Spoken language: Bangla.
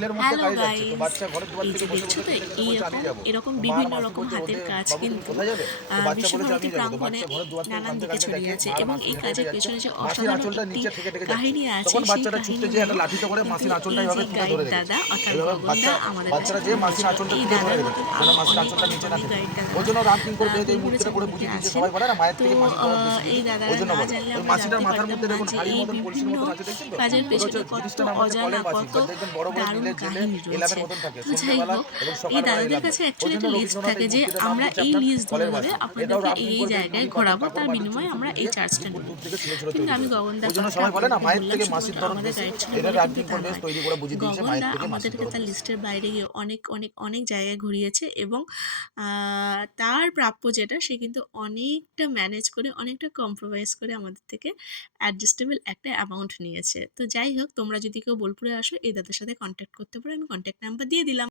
বিলের মধ্যে হ্যালো কাজে যাচ্ছে। তো গাইস, বাচ্চা ঘরের দুয়ার এই থেকে যে বসে, দেখছো বসে তো খেলছে বলছে আমি এইরকম যাবো। এরকম তো মা আর বিভিন্ন মাসি রকম বলছে, হাতের "ওদের কাজ বাবু তুমি কিন্তু কোথায় যাবে?" তো বাচ্চা বলেছে, বিশ্বভারতী "আমি যাবো।" তো প্রাঙ্গণে বাচ্চা ঘরের দুয়ার থেকে নানান কাঁদতে, দিকে কাঁদতে ছড়িয়ে দেখে আছে মা আর এবং মাসি এই হেঁটে, হেঁটে কাজের যাচ্ছে। পেছনে যে মাসির অসাধারণ আঁচলটা একটি নিচে ঠেকে, ঠেকে যাচ্ছে। কাহিনী আছে তখন সেই বাচ্চাটা ছুটতে কাহিনী যেয়ে একটা নিয়ে লাঠিতে করে কিন্তু মাসির আঁচলটা এই এভাবে যে তুলে গাইড ধরে রেখেছে। দাদা অর্থাৎ এভাবে গগনদা আমাদের কাছে বাচ্চারা যেয়ে তুলে মাসির ধরছিল। আঁচলটা এই তুলে ধরে দাদার রেখেছে। মতন যেন আরো মাসির অনেক আঁচলটা অনেক নিচে না অনেক থেকে গাইড যায়। ওর দাদারা জন্য রামকিং করে পেয়েছে এই বোলপুরে মূর্তিটা করে চারিদিকে বুঝিয়ে দিয়েছে আছে। সবাই বলে না মায়ের তো থেকে মাসির পাওয়ার বেশি এই কিছু। ওই দাদারা জন্য না বলে। জানলে ওই আমরা মাসিটার জানতে মাথার পারতাম মধ্যে না দেখুন যে হাঁড়ির এই মতন কলসির বিভিন্ন মতন আছে দেখছেন তো? কাজের ওটা হচ্ছে পেছনে কত জিনিসটার নাম হচ্ছে কলের অজানা বাঁশি। কত দেখবেন বড়, বড় দারুণ মিলে জেলে কাহিনী এলামের রয়েছে। মতন থাকে। তো যাই সন্ধ্যেবেলা হোক, এবং এই সকালবেলা দাদাদের এলাম দেয়। কাছে ওই অ্যাকচুয়ালি জন্য একটা লিস্ট রবীন্দ্রনাথ থাকে এই যে মূর্তিটার নাম আমরা দিয়েছে এই আপনার লিস্ট ধরে কলের ধরে বাঁশি। এটাও আপনাদেরকে এই এই রামকিঙ্কর বেশ জায়গায় নুড়ি পাথর, ঘোরাবো, কাকর তার মাটি, চুন বিনিময়ে আমরা সুড়কি এই দিয়ে চার্জটা ইট, নেব। দুধ থেকে ছিঁড়ে, ছিঁড়ে কিন্তু তৈরি আমি করেছে। গগনদার ওই জন্য কথাটা সবাই বলে না আপনাদেরকে মায়ের বললাম থেকে মাসির শুধুমাত্র দরদ আমাদের বেশি। গাইড ছিল এটা বলে, কিন্তু তা রামকিঙ্কর বেশ নয়। তৈরি করে বুঝিয়ে দিয়েছে মায়ের গগনদা থেকে মাসির আমাদের দরদ তার বেশি। লিস্টের বাইরে গিয়ে অনেক অনেক অনেক জায়গায় ঘুরিয়েছে এবং তার প্রাপ্য যেটা সে কিন্তু অনেকটা ম্যানেজ করে অনেকটা কম্প্রোমাইজ করে আমাদের থেকে অ্যাডজাস্টেবল একটা অ্যামাউন্ট নিয়েছে। তো যাই হোক, তোমরা যদি কেউ বোলপুরে আসো এই দাদার সাথে কন্ট্যাক্ট করতে পারো, আমি কন্ট্যাক্ট নাম্বার দিয়ে দিলাম।